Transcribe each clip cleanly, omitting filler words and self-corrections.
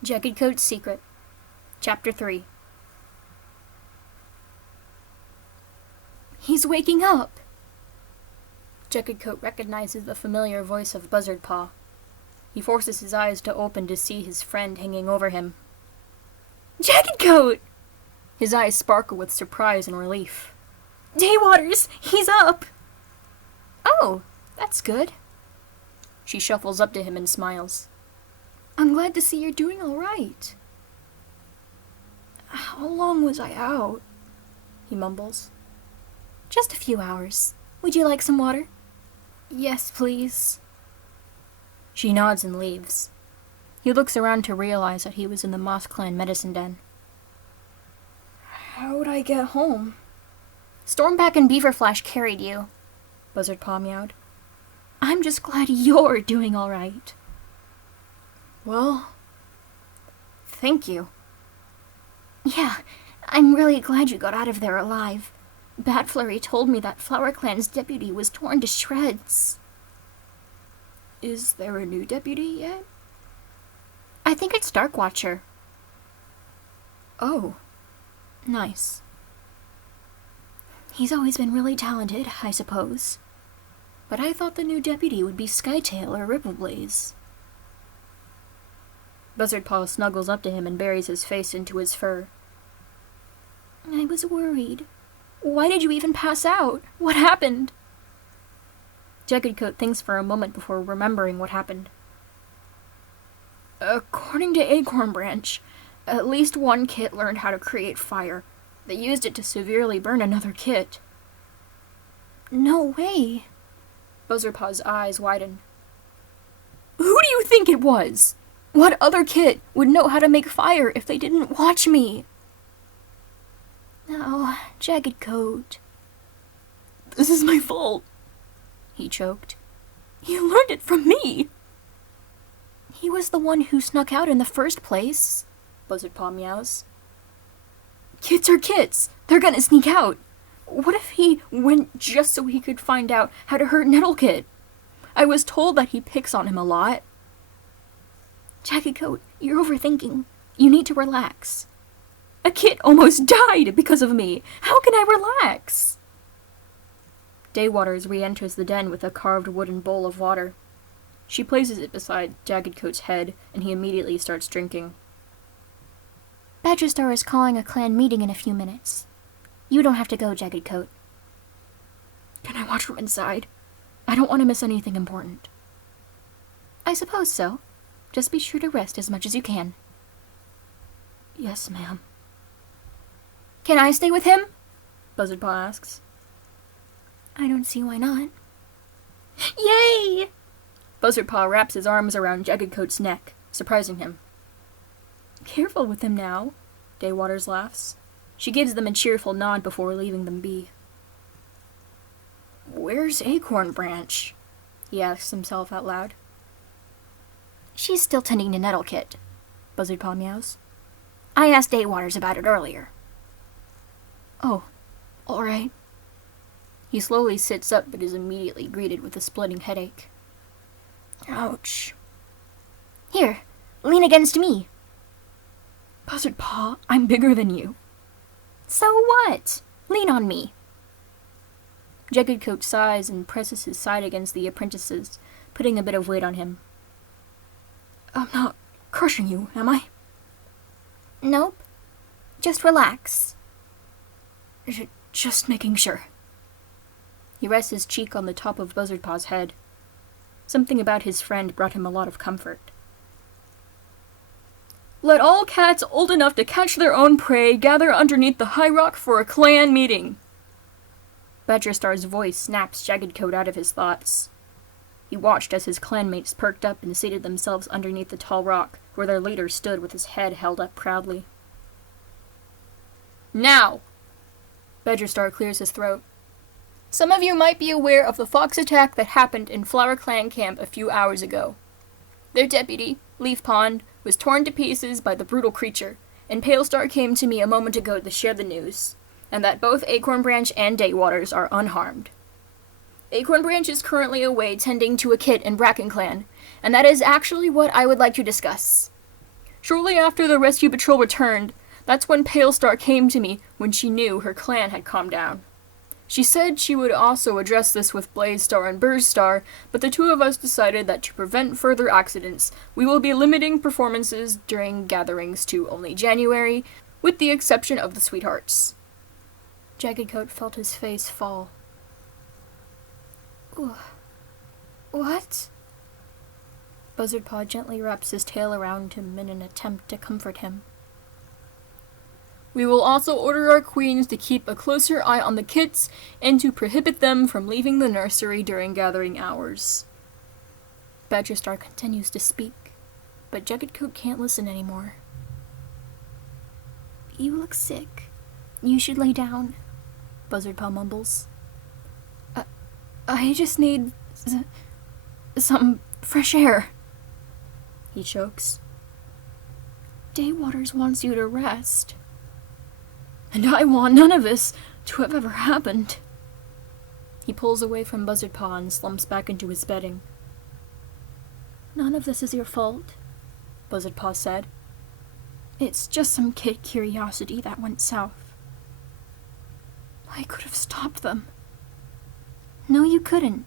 Jaggedcoat's Secret, Chapter 3. He's waking up! Jaggedcoat recognizes the familiar voice of Buzzardpaw. He forces his eyes to open to see his friend hanging over him. Jaggedcoat! His eyes sparkle with surprise and relief. Daywaters! He's up! Oh, that's good. She shuffles up to him and smiles. I'm glad to see you're doing all right. How long was I out? He mumbles. Just a few hours. Would you like some water? Yes, please. She nods and leaves. He looks around to realize that he was in the Moth Clan medicine den. How'd I get home? Stormback and Beaverflash carried you, Buzzardpaw meowed. I'm just glad you're doing all right. Well, thank you. Yeah, I'm really glad you got out of there alive. Batflurry told me that Flower Clan's deputy was torn to shreds. Is there a new deputy yet? I think it's Darkwatcher. Oh, nice. He's always been really talented, I suppose. But I thought the new deputy would be Skytail or Rippleblaze. Buzzardpaw snuggles up to him and buries his face into his fur. I was worried. Why did you even pass out? What happened? Jaggedcoat thinks for a moment before remembering what happened. According to Acorn Branch, at least one kit learned how to create fire. They used it to severely burn another kit. No way. Buzzardpaw's eyes widen. Who do you think it was? What other kit would know how to make fire if they didn't watch me? Oh, Jaggedcoat. This is my fault, he choked. You learned it from me. He was the one who snuck out in the first place, Buzzardpaw meows. Kits are kits. They're gonna sneak out. What if he went just so he could find out how to hurt Nettlekit? I was told that he picks on him a lot. Jaggedcoat, you're overthinking. You need to relax. A kit almost died because of me. How can I relax? Daywaters re-enters the den with a carved wooden bowl of water. She places it beside Jaggedcoat's head, and he immediately starts drinking. Badgerstar is calling a clan meeting in a few minutes. You don't have to go, Jaggedcoat. Can I watch from inside? I don't want to miss anything important. I suppose so. Just be sure to rest as much as you can. Yes, ma'am. Can I stay with him? Buzzardpaw asks. I don't see why not. Yay! Buzzardpaw wraps his arms around Jaggedcoat's neck, surprising him. Careful with him now, Daywaters laughs. She gives them a cheerful nod before leaving them be. Where's Acorn Branch? He asks himself out loud. She's still tending to Nettlekit, Buzzardpaw meows. I asked Daywaters about it earlier. Oh, all right. He slowly sits up but is immediately greeted with a splitting headache. Ouch. Here, lean against me. Buzzardpaw, I'm bigger than you. So what? Lean on me. Jaggedcoat sighs and presses his side against the apprentice's, putting a bit of weight on him. I'm not crushing you, am I? Nope. Just relax. Just making sure. He rests his cheek on the top of Buzzardpaw's head. Something about his friend brought him a lot of comfort. Let all cats old enough to catch their own prey gather underneath the high rock for a clan meeting. Badgerstar's voice snaps Jaggedcoat out of his thoughts. He watched as his clanmates perked up and seated themselves underneath the tall rock, where their leader stood with his head held up proudly. Now! Badgerstar clears his throat. Some of you might be aware of the fox attack that happened in Flower Clan camp a few hours ago. Their deputy, Leaf Pond, was torn to pieces by the brutal creature, and Palestar came to me a moment ago to share the news, and that both Acorn Branch and Daywaters are unharmed. Acorn Branch is currently away tending to a kit in Bracken Clan, and that is actually what I would like to discuss. Shortly after the rescue patrol returned, that's when Pale Star came to me when she knew her clan had calmed down. She said she would also address this with Blaze Star and Burst Star, but the two of us decided that to prevent further accidents, we will be limiting performances during gatherings to only January, with the exception of the Sweethearts. Jaggedcoat felt his face fall. What? Buzzardpaw gently wraps his tail around him in an attempt to comfort him. We will also order our queens to keep a closer eye on the kits and to prohibit them from leaving the nursery during gathering hours. Badgerstar continues to speak, but Jaggedcoat can't listen anymore. You look sick. You should lay down, Buzzardpaw mumbles. I just need some fresh air, he chokes. Daywaters wants you to rest. And I want none of this to have ever happened. He pulls away from Buzzardpaw and slumps back into his bedding. None of this is your fault, Buzzardpaw said. It's just some kid curiosity that went south. I could have stopped them. No, you couldn't.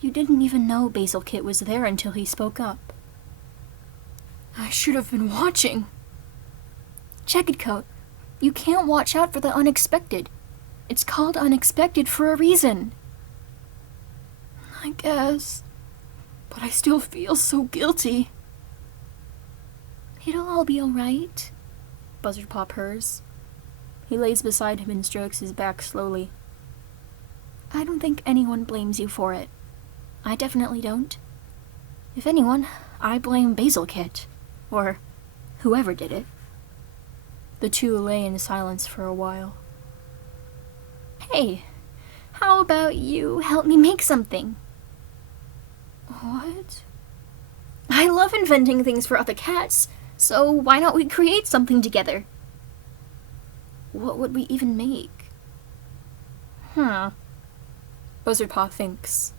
You didn't even know Basil Kit was there until he spoke up. I should have been watching. Jaggedcoat, you can't watch out for the unexpected. It's called unexpected for a reason. I guess. But I still feel so guilty. It'll all be alright, Buzzardpaw purrs. He lays beside him and strokes his back slowly. I don't think anyone blames you for it. I definitely don't. If anyone, I blame Basil Kit. Or whoever did it. The two lay in silence for a while. Hey, how about you help me make something? What? I love inventing things for other cats, so why not we create something together? What would we even make? Buzzardpaw thinks.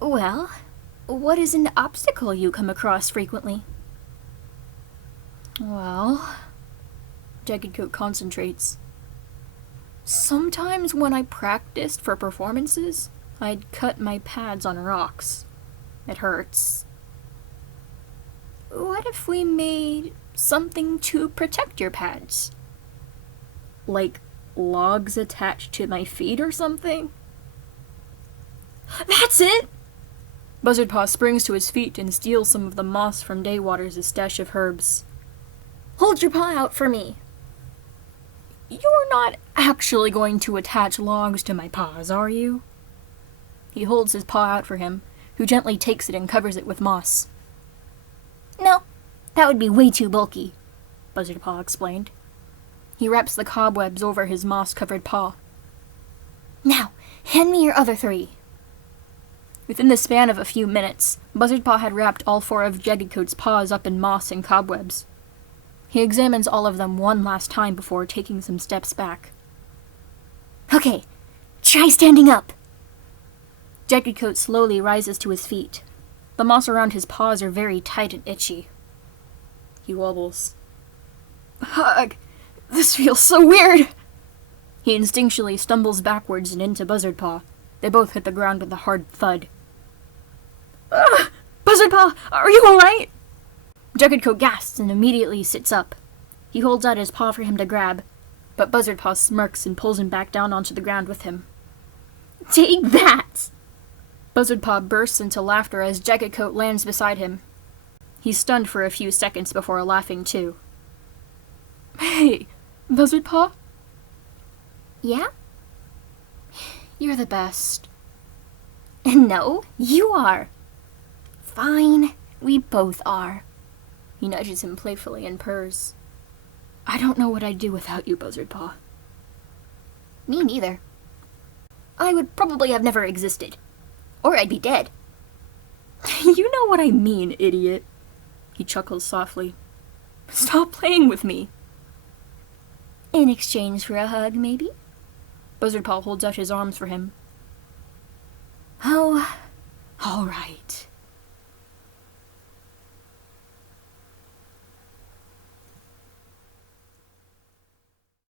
Well, what is an obstacle you come across frequently? Well, Jaggedcoat concentrates. Sometimes when I practiced for performances, I'd cut my pads on rocks. It hurts. What if we made something to protect your pads? Like logs attached to my feet or something? That's it! Buzzardpaw springs to his feet and steals some of the moss from Daywaters' stash of herbs. Hold your paw out for me. You're not actually going to attach logs to my paws, are you? He holds his paw out for him, who gently takes it and covers it with moss. No, that would be way too bulky, Buzzardpaw explained. He wraps the cobwebs over his moss-covered paw. Now, hand me your other three. Within the span of a few minutes, Buzzardpaw had wrapped all four of Jaggedcoat's paws up in moss and cobwebs. He examines all of them one last time before taking some steps back. Okay, try standing up. Jaggedcoat slowly rises to his feet. The moss around his paws are very tight and itchy. He wobbles. Ugh, this feels so weird. He instinctually stumbles backwards and into Buzzardpaw. They both hit the ground with a hard thud. Ugh! Buzzardpaw, are you alright? Jaggedcoat gasps and immediately sits up. He holds out his paw for him to grab, but Buzzardpaw smirks and pulls him back down onto the ground with him. Take that! Buzzardpaw bursts into laughter as Jaggedcoat lands beside him. He's stunned for a few seconds before laughing too. Hey, Buzzardpaw? Yeah? You're the best. No, you are. Fine, we both are. He nudges him playfully and purrs. I don't know what I'd do without you, Buzzardpaw. Me neither. I would probably have never existed. Or I'd be dead. You know what I mean, idiot. He chuckles softly. Stop playing with me. In exchange for a hug, maybe? Buzzardpaw holds out his arms for him. Oh, all right.